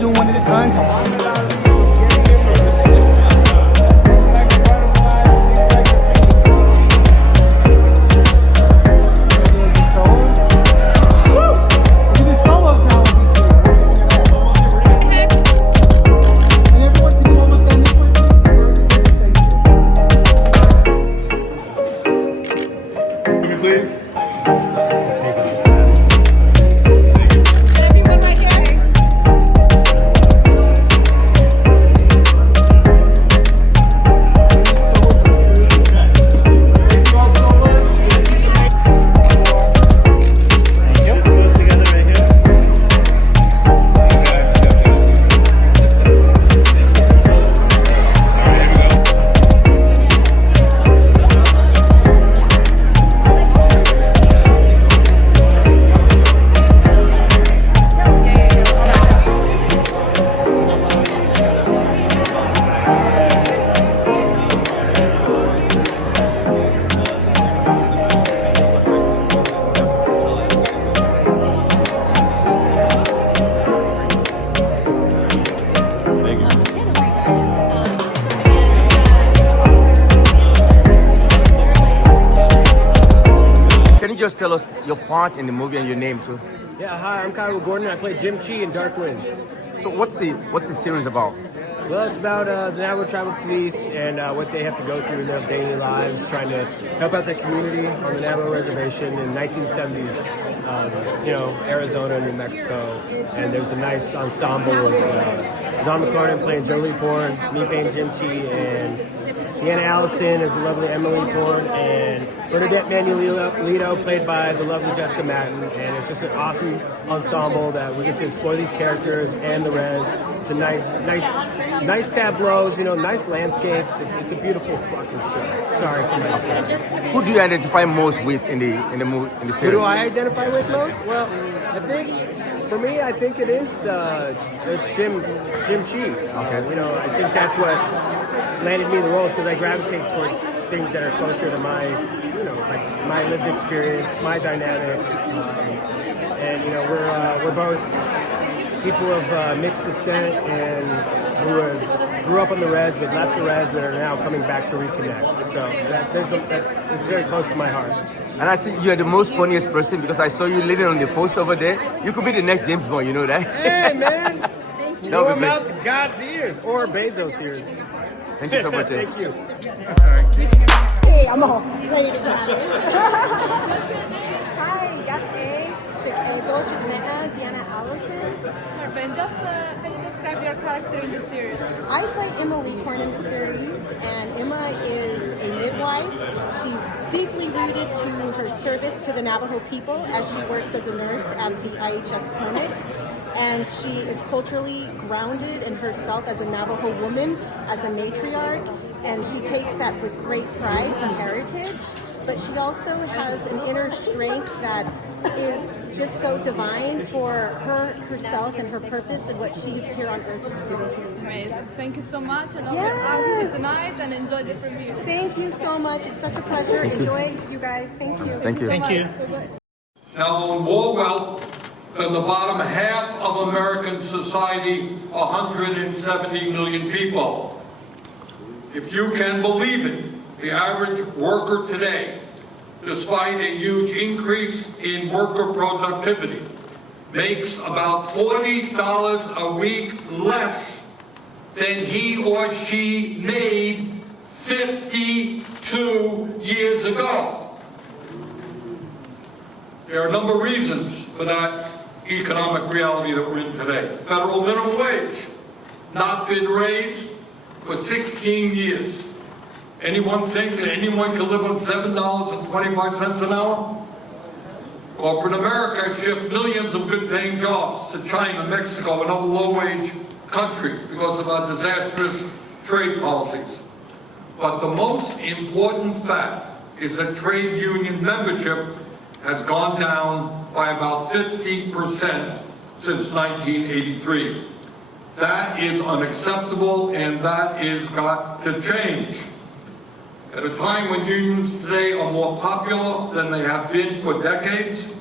doing one at a time. Come on. Can you just tell us your part in the movie and your name too? Yeah, hi, I'm Kyle Gordon. I play Jim Chi in Dark Winds. So what's the series about? Well, it's about the Navajo Tribal Police and what they have to go through in their daily lives, trying to help out the community on the Navajo Reservation in 1970s, Arizona and New Mexico. And there's a nice ensemble of Zon McClarnon playing Jolie Porn, me playing Jim Chi, and Deanna Allison is the lovely Emily Porn, and Bernadette Manuelito played by the lovely Jessica Madden. And it's just an awesome ensemble that we get to explore these characters and the res. It's a nice tableaus, nice landscapes. It's a beautiful fucking show. Sorry for my story. Who do you identify most with in the series? Who do I identify with most? Well, for me, I think it's Jim Chi. Okay. I think that's what landed me the roles, because I gravitate towards things that are closer to my, like my lived experience, my dynamic, and we're both people of mixed descent and who grew up on the res, but left the res, but are now coming back to reconnect. So it's very close to my heart. And I see you're the most funniest person because I saw you living on the post over there. You could be the next James Bond, you know that? Hey, man! Blow them out to God's ears, or Bezos' ears. Thank you so much. Thank you. Hey, I'm all ready to go. Hi, Gatsby, Chicago, Diana Allison. Perfect. Just can you describe your character in the series? I play Emma Leaphorn in the series, and Emma is a midwife. She's deeply rooted to her service to the Navajo people as she works as a nurse at the IHS clinic. And she is culturally grounded in herself as a Navajo woman, as a matriarch, and she takes that with great pride and heritage. But she also has an inner strength that is just so divine for herself and her purpose and what she's here on earth to do. Amazing. Thank you so much. I love Yes. your outfit tonight and enjoy the premiere. Thank you so much. It's such a pleasure. Enjoy, you guys. Thank you. Thank you. Thank you. Now own more wealth than the bottom half of American society, 170 million people. If you can believe it, the average worker today, despite a huge increase in worker productivity, makes about $40 a week less than he or she made 52 years ago. There are a number of reasons for that economic reality that we're in today. Federal minimum wage, not been raised for 16 years. Anyone think that anyone can live on $7.25 an hour? Corporate America shipped millions of good-paying jobs to China, Mexico, and other low-wage countries because of our disastrous trade policies. But the most important fact is that trade union membership has gone down by about 50% since 1983. That is unacceptable, and that is got to change. At a time when unions today are more popular than they have been for decades,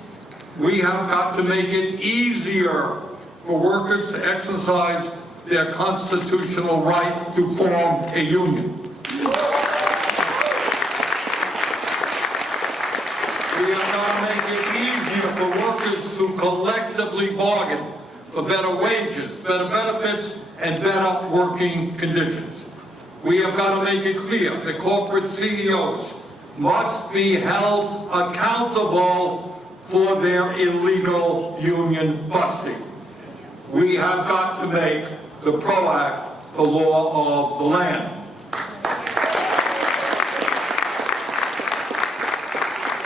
we have got to make it easier for workers to exercise their constitutional right to form a union. We are going to make it easier for workers to collectively bargain for better wages, better benefits, and better working conditions. We have got to make it clear that corporate CEOs must be held accountable for their illegal union busting. We have got to make the PRO Act the law of the land.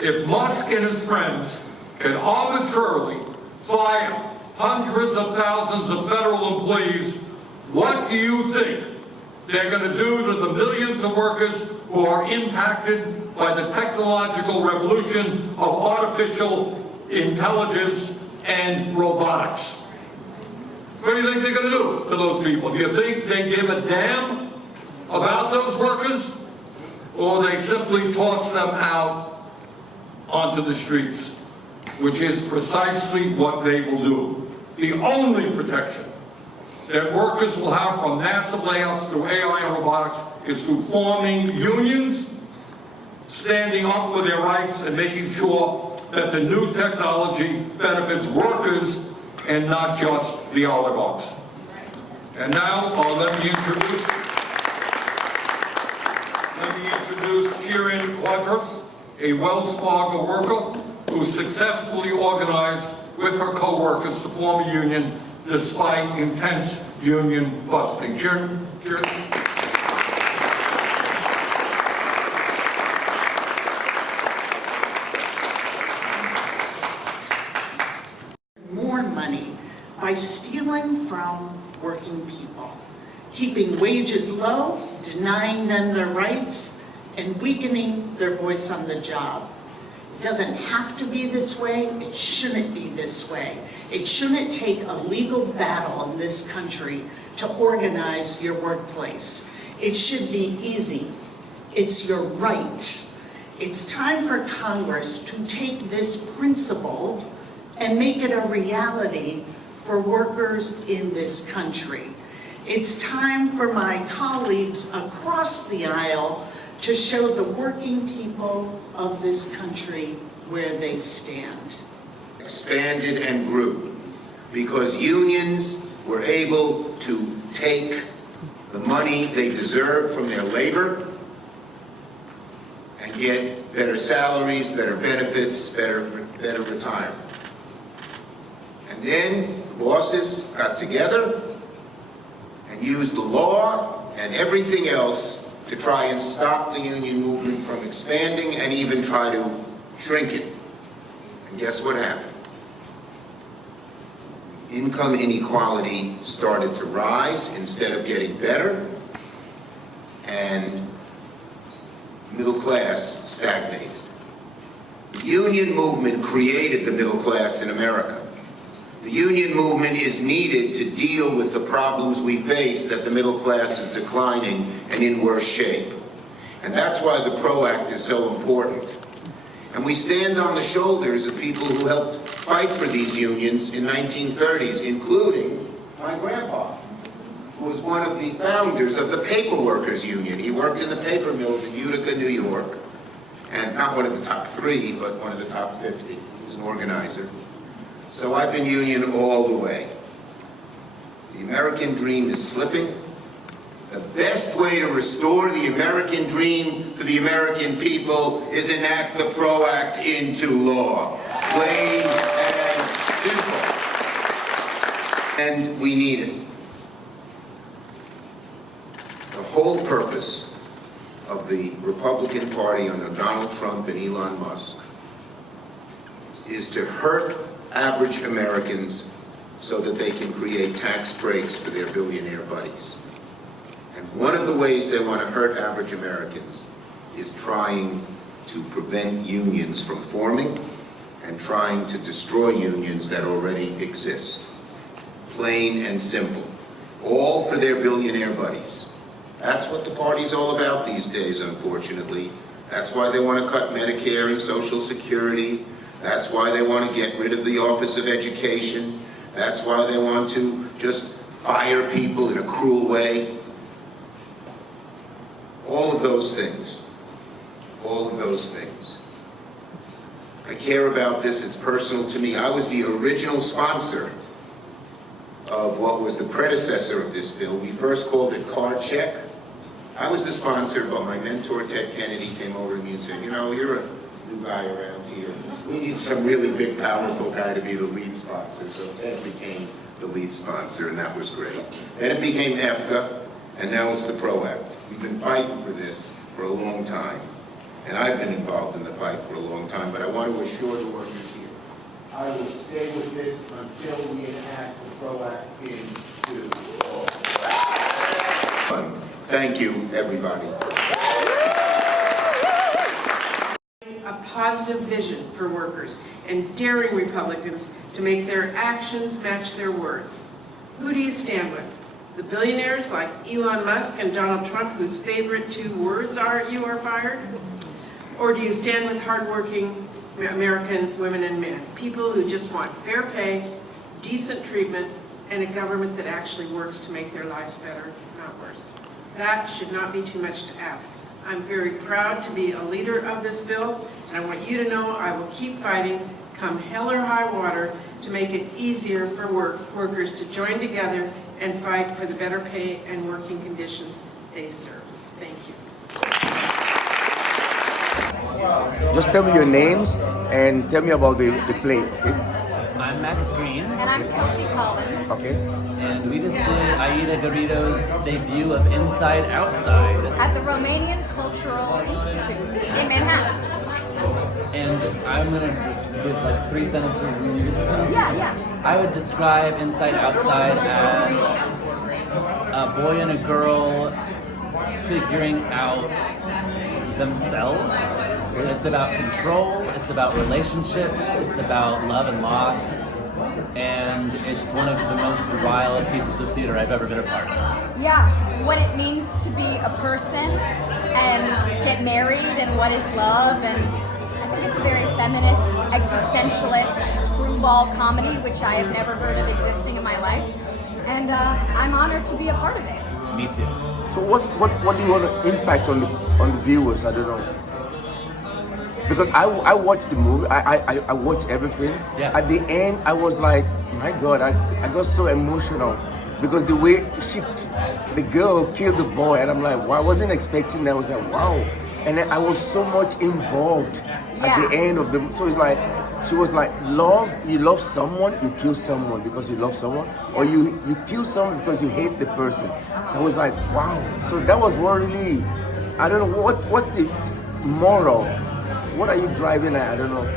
If Musk and his friends can arbitrarily fire hundreds of thousands of federal employees, what do you think they're going to do to the millions of workers who are impacted by the technological revolution of artificial intelligence and robotics? What do you think they're going to do to those people? Do you think they give a damn about those workers? Or they simply toss them out onto the streets, which is precisely what they will do. The only protection that workers will have from massive layoffs through AI and robotics is through forming unions, standing up for their rights, and making sure that the new technology benefits workers and not just the oligarchs. And now, let me introduce Kieran Quadras, a Wells Fargo worker who successfully organized with her co-workers to form a union despite intense union busting. Kieran? More money by stealing from working people, keeping wages low, denying them their rights, and weakening their voice on the job. It doesn't have to be this way. It shouldn't be this way. It shouldn't take a legal battle in this country to organize your workplace. It should be easy. It's your right. It's time for Congress to take this principle and make it a reality for workers in this country. It's time for my colleagues across the aisle to show the working people of this country where they stand. Expanded and grew because unions were able to take the money they deserve from their labor and get better salaries, better benefits, better retirement. And then the bosses got together and used the law and everything else to try and stop the union movement from expanding and even try to shrink it. And guess what happened? Income inequality started to rise instead of getting better, and middle class stagnated. The union movement created the middle class in America. The union movement is needed to deal with the problems we face, that the middle class is declining and in worse shape. And that's why the PRO Act is so important. And we stand on the shoulders of people who helped fight for these unions in 1930s, including my grandpa, who was one of the founders of the Paper Workers Union. He worked in the paper mills in Utica, New York, and not one of the top 3, but one of the top 50. He was an organizer. So I've been union all the way. The American dream is slipping. The best way to restore the American dream for the American people is enact the PRO Act into law. Plain and simple. And we need it. The whole purpose of the Republican Party under Donald Trump and Elon Musk is to hurt average Americans so that they can create tax breaks for their billionaire buddies. And one of the ways they want to hurt average Americans is trying to prevent unions from forming and trying to destroy unions that already exist. Plain and simple. All for their billionaire buddies. That's what the party's all about these days, unfortunately. That's why they want to cut Medicare and Social Security. That's why they want to get rid of the Office of Education. That's why they want to just fire people in a cruel way. All of those things. All of those things. I care about this, it's personal to me. I was the original sponsor of what was the predecessor of this bill. We first called it card check. I was the sponsor, but my mentor, Ted Kennedy, came over to me and said, you know, you're a new guy around here. We need some really big, powerful guy to be the lead sponsor. So Ted became the lead sponsor, and that was great. Then it became EFCA, and now it's the PRO Act. We've been fighting for this for a long time. And I've been involved in the fight for a long time, but I want to assure the workers here, I will stay with this until we enact the PRO Act into law. Thank you, everybody. A positive vision for workers and daring Republicans to make their actions match their words. Who do you stand with? The billionaires like Elon Musk and Donald Trump, whose favorite two words are "you are fired"? Or do you stand with hardworking American women and men, people who just want fair pay, decent treatment, and a government that actually works to make their lives better, not worse? That should not be too much to ask. I'm very proud to be a leader of this bill, and I want you to know I will keep fighting, come hell or high water, to make it easier for workers to join together and fight for the better pay and working conditions they deserve. Thank you. Just tell me your names and tell me about the play, okay? I'm Max Green. And I'm Kelsey Collins. Okay. And we just did Aida Garrido's debut of Inside Outside. At the Romanian Cultural Institute in Manhattan. And I'm gonna just give like 3 sentences and then you give 3 sentences? Yeah. I would describe Inside Outside as a boy and a girl figuring out themselves. It's about control, it's about relationships, it's about love and loss, and it's one of the most wild pieces of theater I've ever been a part of. Yeah, what it means to be a person and get married and what is love, and I think it's a very feminist, existentialist, screwball comedy, which I have never heard of existing in my life, and I'm honored to be a part of it. Me too. So what do you want to impact on the viewers? I don't know. Because I watched the movie, I watched everything. Yeah. At the end, I was like, my God, I got so emotional because the way the girl killed the boy, and I'm like, wow, I wasn't expecting that. I was like, wow, and then I was so much involved at the end of the. So it's like, she was like, you love someone, you kill someone because you love someone, or you kill someone because you hate the person. So I was like, wow. So that was what really, I don't know, what's the moral? What are you driving at? I don't know.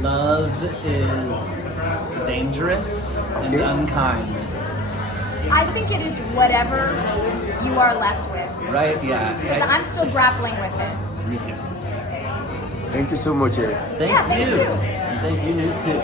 Love is dangerous and unkind. I think it is whatever you are left with. Right? Yeah. Because I'm still grappling with it. Me too. Thank you so much, Eric. Thank thank you. you. And thank you, News too.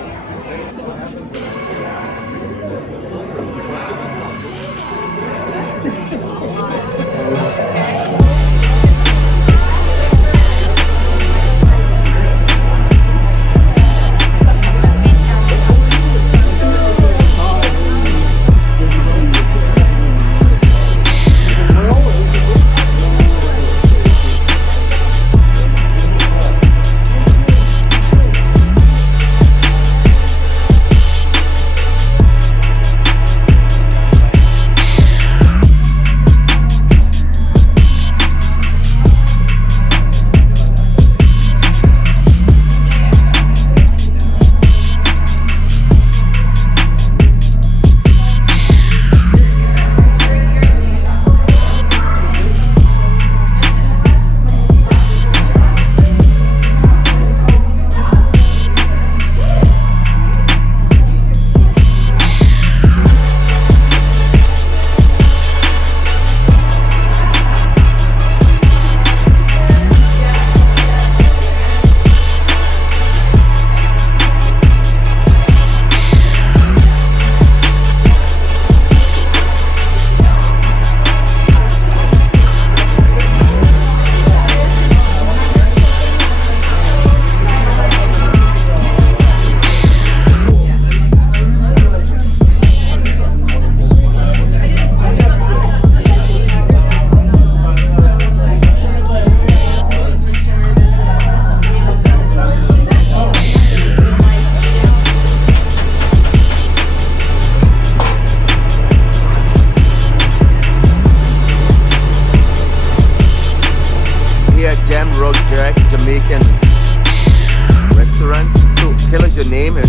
name and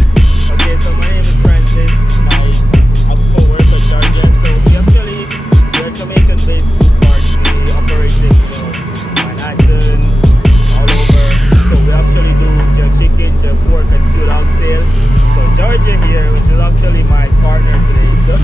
Okay, so my name is Francis. My co-worker Georgia. So we're Jamaican-based food carts. We operate in Manhattan, all over. So we actually do jerk chicken, jerk pork, and stewed oxtail. So Georgia here, which is actually my partner today, so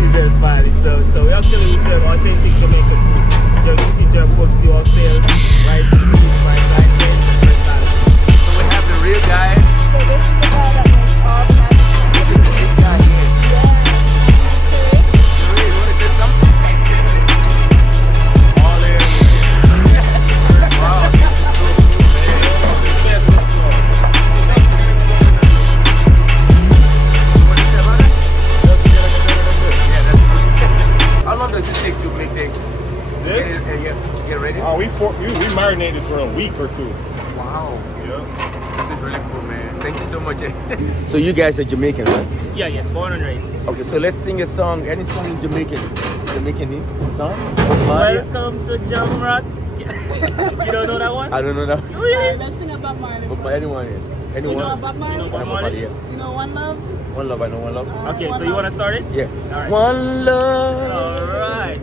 she's here smiling. So we serve authentic Jamaican food: jerk chicken, jerk pork, stewed oxtail, rice and peas, fried plantains, and fresh salad. so we have the real guy. So this is the guy that makes all the magic. This is the big guy here. Yeah. You want to say something? All in. Wow, this is so cool, man. Yes, of course. You want to say about that? Just get Yeah, that's good. How long does it take to make this? This? Get ready? Oh, we marinate this for a week or two. Wow. Yeah. This is really cool, man. Thank you so much. So you guys are Jamaican, right? Yeah, yes, born and raised. Okay, so let's sing a song. Any song in Jamaican song? Welcome to Jamrock. You don't know that one? I don't know that. Really? Let's sing about Marley. But anyone here? Anyone? You know about Marley? Bob Marley? Yeah. You know One Love? One love, I know one love. Okay, so you want to start it? Yeah. All right. One love, Alright.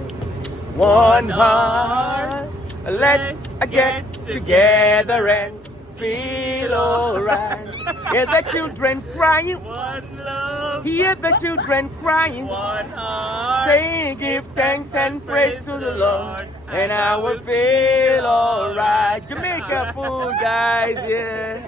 one heart. Let's get together and feel alright. Hear the children crying. One love, Hear the children crying. one heart. Say, give thanks and praise to the Lord, and I will feel alright. Jamaica food, guys, yeah.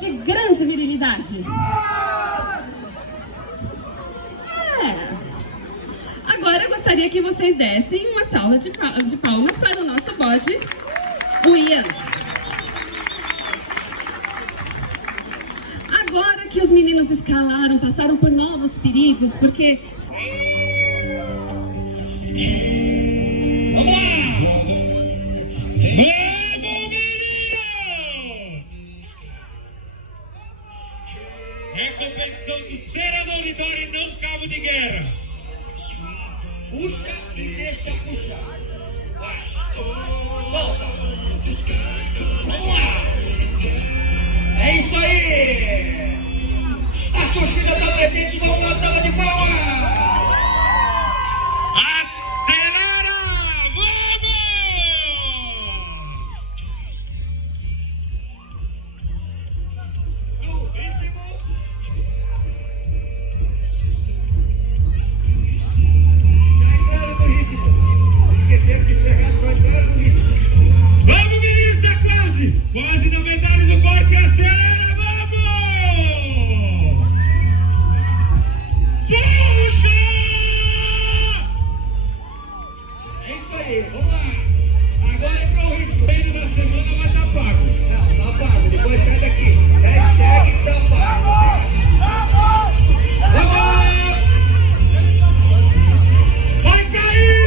De grande virilidade. Agora eu gostaria que vocês dessem uma salva de palmas para o nosso bode, o Ian. Agora que os meninos escalaram, passaram por novos perigos, porque... Vamos lá! É competição de cera no auditório e não cabo de guerra. Puxa e deixa puxar. Vai. Solta. Vamos lá. É isso aí. A torcida tá presente, vamos lá, salva de palmas. Acelera! Vamos! No ritmo. Vamos, meninos, tá quase! Quase na metade do corte, acelera, vamos! Puxa! É isso aí, vamos lá! Agora é pro ritmo. O meio da semana vai estar pago. Não, tá pago, depois sai daqui. Hashtag tá pago. Vamos! Vai cair!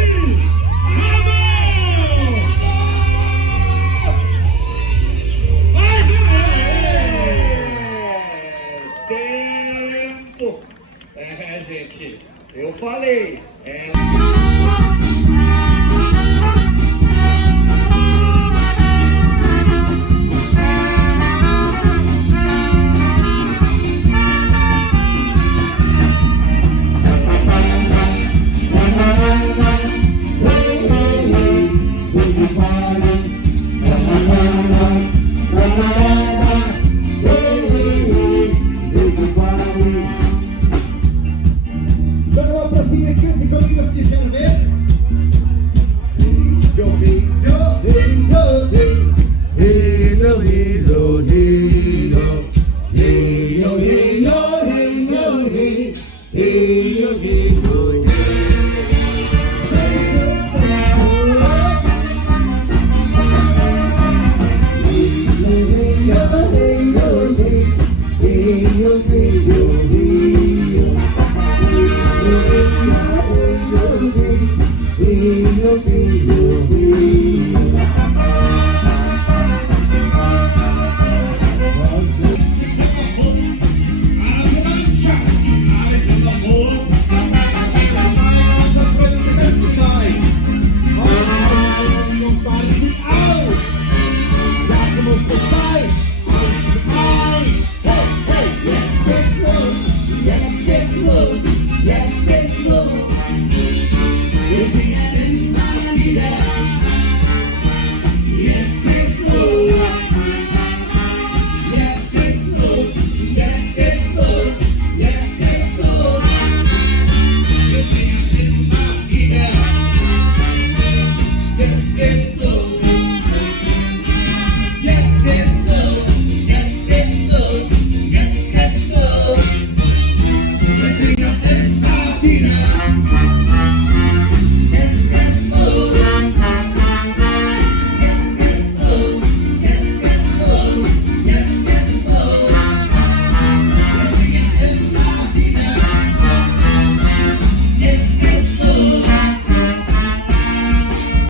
Tempo! Gente, eu falei. Rio, Rio, Rio.